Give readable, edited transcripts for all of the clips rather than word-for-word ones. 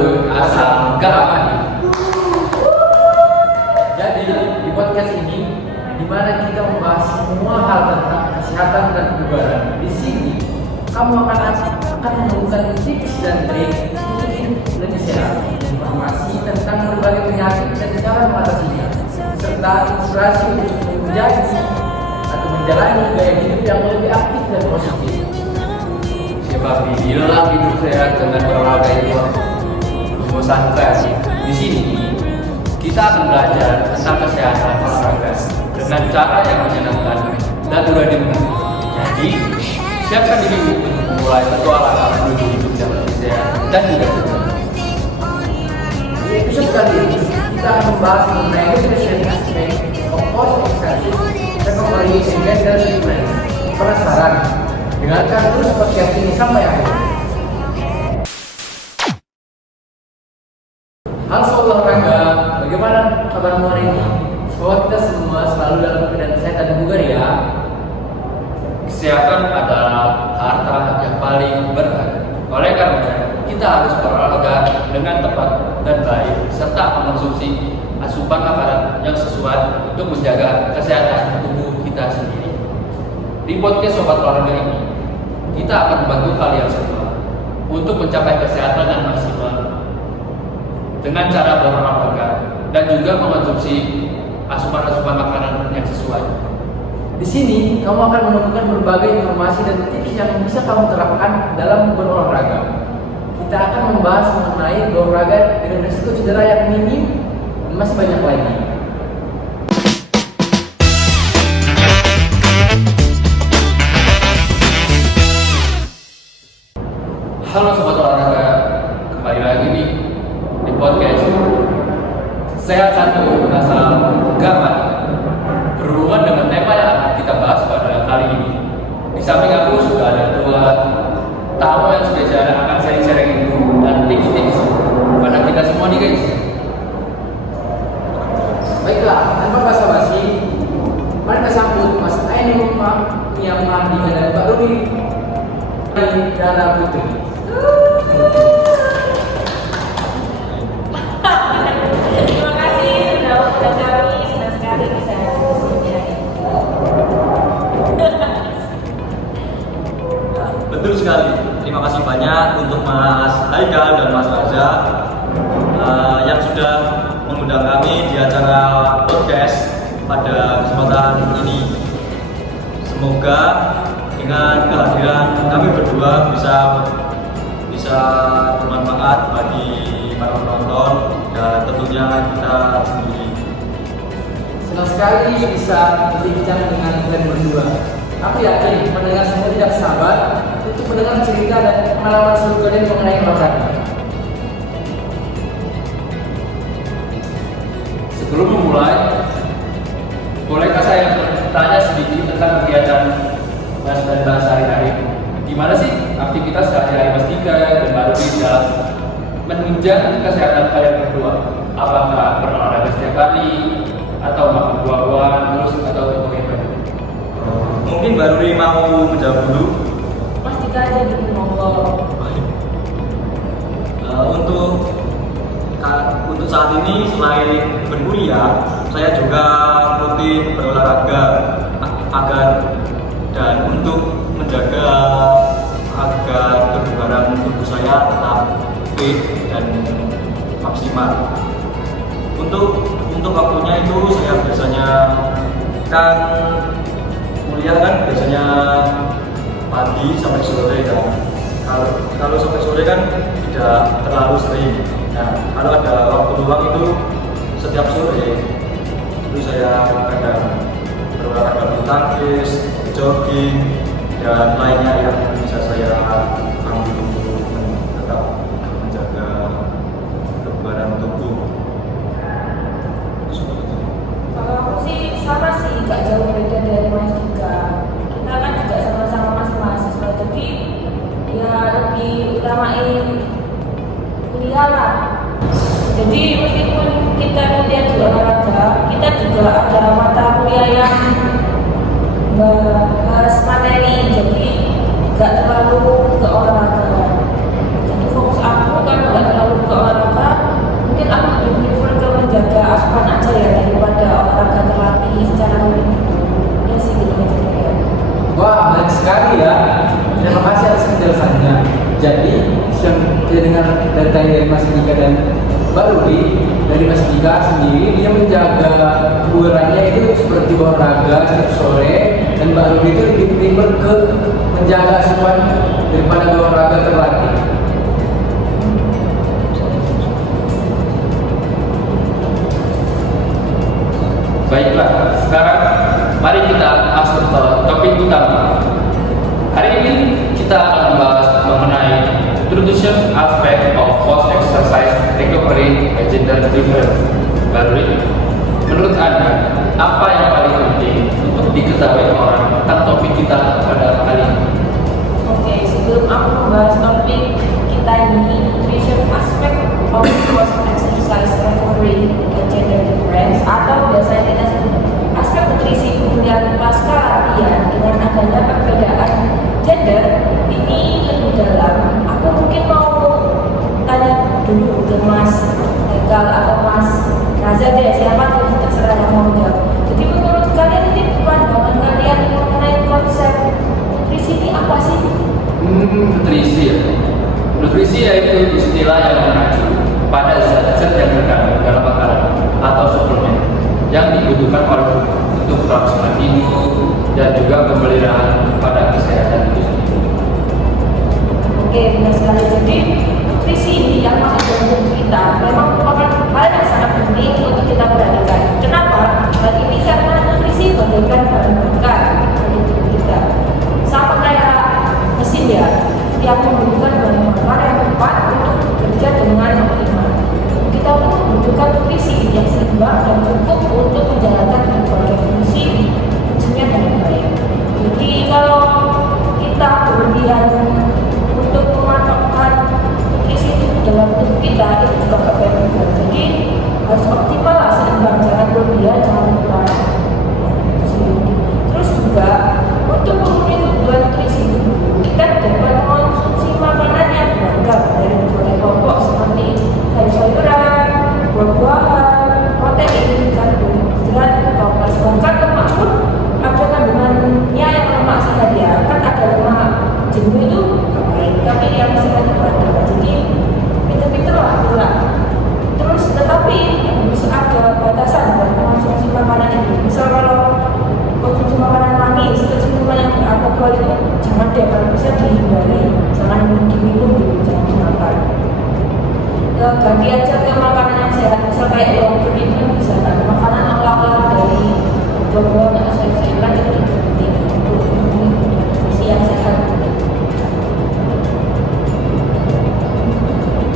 santun asal gak mandi. Jadi di podcast ini di mana kita membahas semua hal tentang kesehatan dan kebugaran. Di sini kamu akan menemukan tips dan trik untuk hidup lebih sehat, informasi tentang berbagai penyakit dan cara mengatasinya, serta inspirasi untuk menjadi atau menjalani gaya hidup yang lebih aktif dan positif. Sebab inilah hidup sehat dengan berolahraga itu membosankan. Di sini kita akan belajar tentang kesehatan olahraga dengan cara yang menyenangkan dan mudah dimengerti. Jadi siapkan diri untuk memulai petualangan menuju hidup yang lebih sehat dan juga sehat. Di episode kali ini kita akan membahas mengenai nutrition aspect of post exercise recovery and mental fitness. Penasaran? Dengarkan terus podcast ini sampai akhir. Halo sobat olahraga, bagaimana kabarmu hari ini? Semoga kita semua selalu dalam keadaan sehat dan bugar ya. Kesehatan adalah harta yang paling berharga. Oleh karena kita harus berolahraga dengan tepat dan baik serta mengonsumsi asupan makanan yang sesuai untuk menjaga kesehatan tubuh kita sendiri. Di podcast Sobat Olahraga ini, kita akan membantu kalian semua untuk mencapai kesehatan yang maksimal dengan cara berolahraga dan juga mengonsumsi asupan-asupan makanan yang sesuai. Di sini kamu akan menemukan berbagai informasi dan tips yang bisa kamu terapkan dalam berolahraga. Kita akan membahas mengenai berolahraga dengan risiko cedera yang minim dan masih banyak lagi. Halo Sobat Olahraga, kembali lagi nih di podcast Sehat Santun Asal Gak Mandi. Berhubungan dengan tema yang akan kita bahas pada kali ini, di samping aku sudah ada dua tamu yang spesial yang akan sharing-sharing ilmu dan tips-tips pada kita semua nih guys. Baiklah, tanpa basa-basi, mari kita sambut Mas Aini yang mandi dan Mbak Rumi Dara Putri. Terima kasih sudah undang kami, senang sekali bisa bersedia. Betul sekali. Terima kasih banyak untuk Mas Haikal dan Mas Raza yang sudah mengundang kami di acara podcast pada kesempatan ini. Semoga dengan kehadiran kami berdua bisa bermanfaat bagi para penonton dan tentunya kita sendiri. Senang sekali bisa berbincang dengan kalian berdua. Aku yakin pendengar semua tidak sabar untuk mendengar cerita dan pengalaman seru kalian mengenai olahraga. Sebelum memulai, bolehkah saya bertanya sedikit tentang kegiatan Mas dan Mbak sehari-hari? Gimana sih aktivitas sehari-hari Mas Dika dan Mbak Ruby dalam menunjang kesehatan kalian berdua? Apakah berolahraga setiap hari atau makan buah-buahan terus atau bagaimana? Mungkin Mbak Ruri mau menjawab dulu. Mas Dika aja dulu monggo. Untuk saat ini selain berkuliah, saya juga rutin berolahraga agar dan untuk menjaga agar kebugaran tubuh saya tetap fit dan maksimal. Untuk waktunya itu saya biasanya kan kuliah kan biasanya pagi sampai sore kan. Kalau sampai sore kan tidak terlalu sering. Nah, kalau ada waktu luang itu setiap sore itu saya kadang berolahraga bulu tangkis, jogging dan lainnya yang bisa saya ambil untuk tetap menjaga kebugaran tubuh. Kalau aku sih sama sih, gak jauh beda dari Mas Dika. Kita kan juga sama-sama masih mahasiswa, jadi ya lebih utamain kuliah lah. Jadi meskipun kita kuliah di olahraga, kita juga ada mata kuliah yang bahas materi, jadi gak terlalu ke olahraga. Jadi fokus aku kan gak terlalu ke olahraga. Mas Dika dan Mbak Luli. Dari Mas Dika sendiri, dia menjaga kebugarannya itu seperti olahraga setiap sore, dan Mbak Luli itu lebih prefer ke menjaga asupan daripada olahraga terlatih. Baiklah, sekarang mari kita masuk ke topik utama. Hari ini kita akan membahas mengenai introduction aspect of post-exercise recovery by gender difference. Baru menurut Anda, apa yang paling penting untuk diketahui orang tentang topik kita pada kali ini? Oke, sebelum aku membahas topik kita ini, nutrition aspect of post-exercise recovery and gender difference, atau biasanya kita sebut aspek nutrisi kemudian pasca latihan dengan adanya perbedaan gender ini lebih dalam. Aku mungkin mau tanya dulu ke Mas Haikal atau Mas Raza deh, siapa tuh, terserah yang mau jawab. Jadi menurut kalian ini pandangan kalian mengenai konsep nutrisi ini apa sih? Nutrisi ya. Nutrisi yaitu istilah yang mengacu pada zat-zat yang terkandung dalam makanan atau suplemen yang dibutuhkan oleh tubuh untuk kelangsungan hidup dan juga pemeliharaan pada kesehatan itu sendiri. Oke, benar sekali. Jadi nutrisi ini yang masuk dalam tubuh kita memang merupakan hal yang sangat penting untuk kita perhatikan. Kenapa? Hal ini karena nutrisi bagaikan bahan bakar bagi tubuh kita. Sama kayak mesin ya, yang membutuhkan bahan bakar yang tepat untuk bekerja dengan optimal. Kita pun membutuhkan nutrisi yang seimbang dan cukup untuk menjalankan berbagai fungsinya dengan baik. Jadi kalau kita berlebihan untuk mematokkan nutrisi itu dalam tubuh kita, itu juga gak baik juga. Jadi harus optimal lah, seimbang, jangan berlebihan, jangan kurang. Terus juga untuk memenuhi kebutuhan nutrisi kita dapat mengonsumsi makanan yang beragam dari berbagai kelompok seperti sayur-sayuran, buah-buahan, protein, karbohidrat, kompleks, bahkan lemak pun ada kandungannya yang lemak sehat ya. Kan ada lemak jenuh itu gak baik, tapi yang sehat itu ada. Jadi pinter-pinter lah itulah. Terus tetapi harus ada batasan buat mengonsumsi makanan itu. Misal kalau konsumsi makanan manis, terus minuman yang beralkohol itu jangan deh, kalau bisa dihindari, jangan diminum gitu, jangan dimakan. Ganti aja ke makanan yang sehat, misal kayak yogurt ini kan bisa kan, makanan ala-ala dari buah-buahan atau sayur-sayuran itu juga penting untuk nutrisi yang sehat.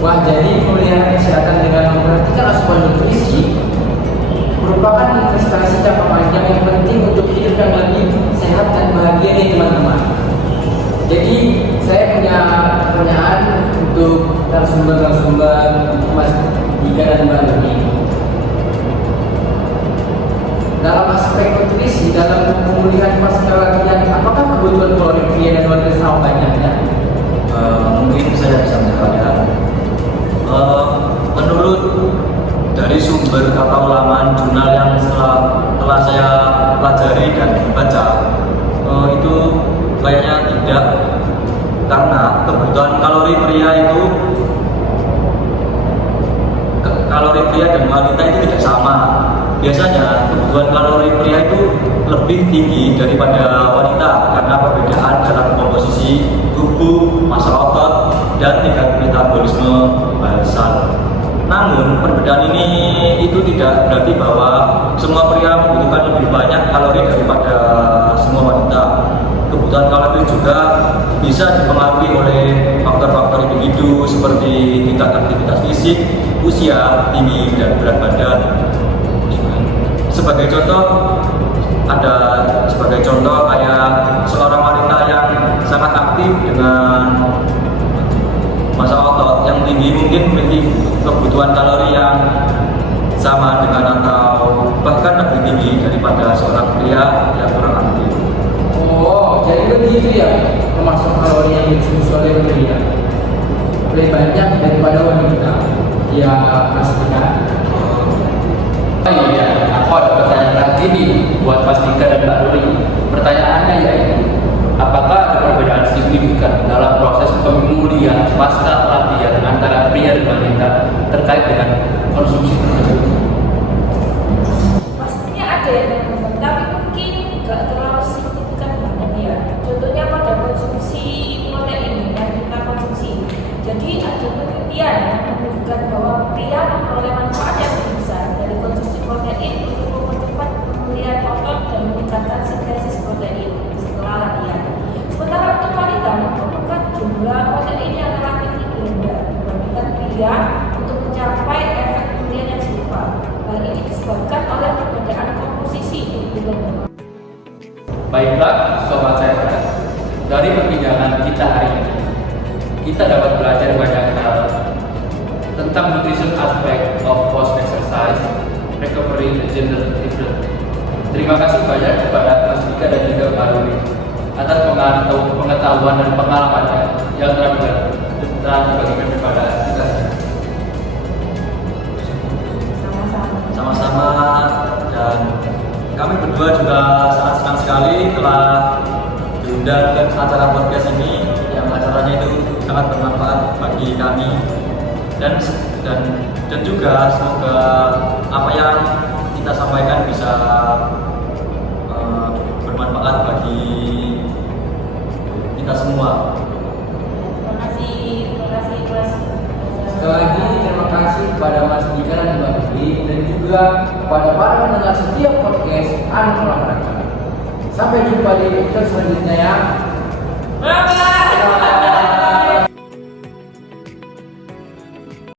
Wah, jadi pemeliharaan kesehatan dengan memperhatikan asupan nutrisi merupakan investasi jangka panjang yang penting untuk hidup yang lebih sehat dan bahagia nih teman-teman. Jadi saya punya pertanyaan untuk narasumber Mas Dika dan Mbak Luli. Dalam aspek nutrisi, dalam pemulihan pasca latihan, apakah kebutuhan kalori pria dan wanita sama banyaknya? Mungkin saya bisa menjawabnya. Menurut dari sumber atau laman jurnal yang telah saya pelajari dan baca, itu kayaknya tidak, karena kebutuhan kalori pria dan wanita itu tidak sama. Biasanya kebutuhan kalori pria itu lebih tinggi daripada wanita karena perbedaan dalam komposisi tubuh, massa otot, dan tingkat metabolisme basal. Namun perbedaan ini itu tidak berarti bahwa semua pria membutuhkan lebih banyak kalori daripada semua wanita. Kebutuhan kalori juga bisa dipengaruhi oleh faktor-faktor individu seperti tingkat aktivitas fisik, usia, tinggi, dan berat badan. Sebagai contoh kayak seorang wanita yang sangat aktif dengan massa otot yang tinggi mungkin memiliki kebutuhan kalori yang sama dengan atau bahkan lebih tinggi daripada seorang pria yang kurang aktif. Oh, jadi begitu ya, termasuk kalori yang dikonsumsi oleh pria lebih banyak daripada wanita. Ya, pastikan. Oh iya, aku ada pertanyaan lagi nih buat Mas Dika dan Mbak Luli. Pertanyaannya yaitu, apakah maka ada perbedaan signifikan dalam proses pemulihan pasca latihan antara pria dan wanita terkait dengan konsumsi tersebut. Pastinya ada ya teman-teman, tapi mungkin nggak terlalu signifikan banget ya. Contohnya pada konsumsi protein yang kita konsumsi. Jadi ada penelitian yang menunjukkan bahwa pria memperoleh manfaat yang lebih besar dari konsumsi protein untuk mempercepat pemulihan otot dan meningkatkan sintesis protein setelah latihan. Sementara untuk wanita memerlukan jumlah protein yang relatif lebih rendah dibandingkan pria untuk mencapai efek pemulihan yang serupa. Hal ini disebabkan oleh perbedaan komposisi tubuh dan hormon. Baiklah sobat sehat, dari perbincangan kita hari ini, kita dapat belajar banyak hal tentang nutrition aspect of post exercise recovery and gender different. Terima kasih banyak kepada Mas Dika dan juga Pak Ruli atas pengetahuan dan pengalamannya yang telah dibagikan kepada kita. Sama-sama, dan kami berdua juga sangat senang sekali telah diundang ke acara podcast ini, yang acaranya itu sangat bermanfaat bagi kami dan juga semoga apa yang kita sampaikan bisa bermanfaat bagi kita semua. Terima kasih Mas. Sekali lagi terima kasih kepada Mas Dika dan Mbak Ruli dan juga kepada para pendengar setiap podcast Anak Olahraga. Sampai jumpa di episode selanjutnya ya. Bye.